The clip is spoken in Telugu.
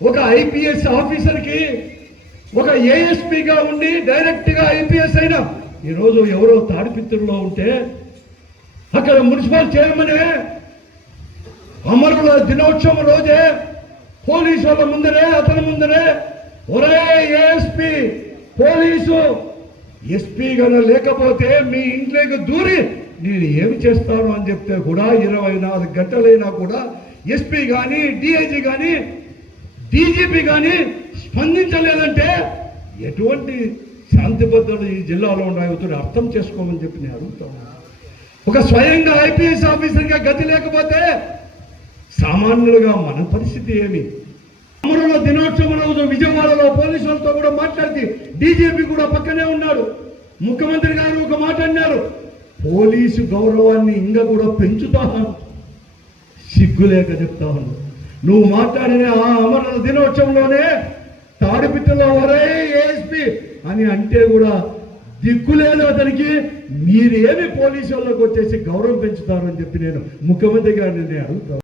ఒక ఐపీఎస్ ఆఫీసర్కి ఒక ఏఎస్పీగా ఉండి డైరెక్ట్గా ఐపీఎస్ అయినా ఈరోజు ఎవరో తాడిపిత్తుల్లో ఉంటే అక్కడ మున్సిపల్ చైర్మనే అమరుల దినోత్సవం రోజే పోలీసు వాళ్ళ ముందరే అతని ముందరే ఒరే ఏఎస్పీ పోలీసు ఎస్పీ గన లేకపోతే మీ ఇంట్లోకి దూరి నేను ఏమి చేస్తాను అని చెప్తే కూడా 24 గంటలైనా కూడా ఎస్పీ కానీ డిఐజీ కానీ డీజీపీ కానీ స్పందించలేదంటే ఎటువంటి శాంతి భద్రతలు ఈ జిల్లాలో ఉన్నాయో అర్థం చేసుకోమని చెప్పి నేను అడుగుతాను. ఒక స్వయంగా ఐపీఎస్ ఆఫీసర్గా గతి లేకపోతే సామాన్యులుగా మన పరిస్థితి ఏమి? అమరుల దినోత్సవం రోజు విజయవాడలో పోలీసులతో కూడా మాట్లాడితే డీజీపీ కూడా పక్కనే ఉన్నాడు. ముఖ్యమంత్రి గారు ఒక మాట అన్నారు, పోలీసు గౌరవాన్ని ఇంకా కూడా పెంచుతాను. సిగ్గులేక చెప్తా ఉన్నాను. నువ్వు మాట్లాడిన ఆ అమరుల దినోత్సవంలోనే తాడిపిట్టలో ఒరే ఏఎస్పీ అని అంటే కూడా దిక్కులేదు అతనికి. మీరేమి పోలీసు వాళ్ళకి వచ్చేసి గౌరవం పెంచుతారు అని చెప్పి నేను ముఖ్యమంత్రి గారిని అడుగుతాను.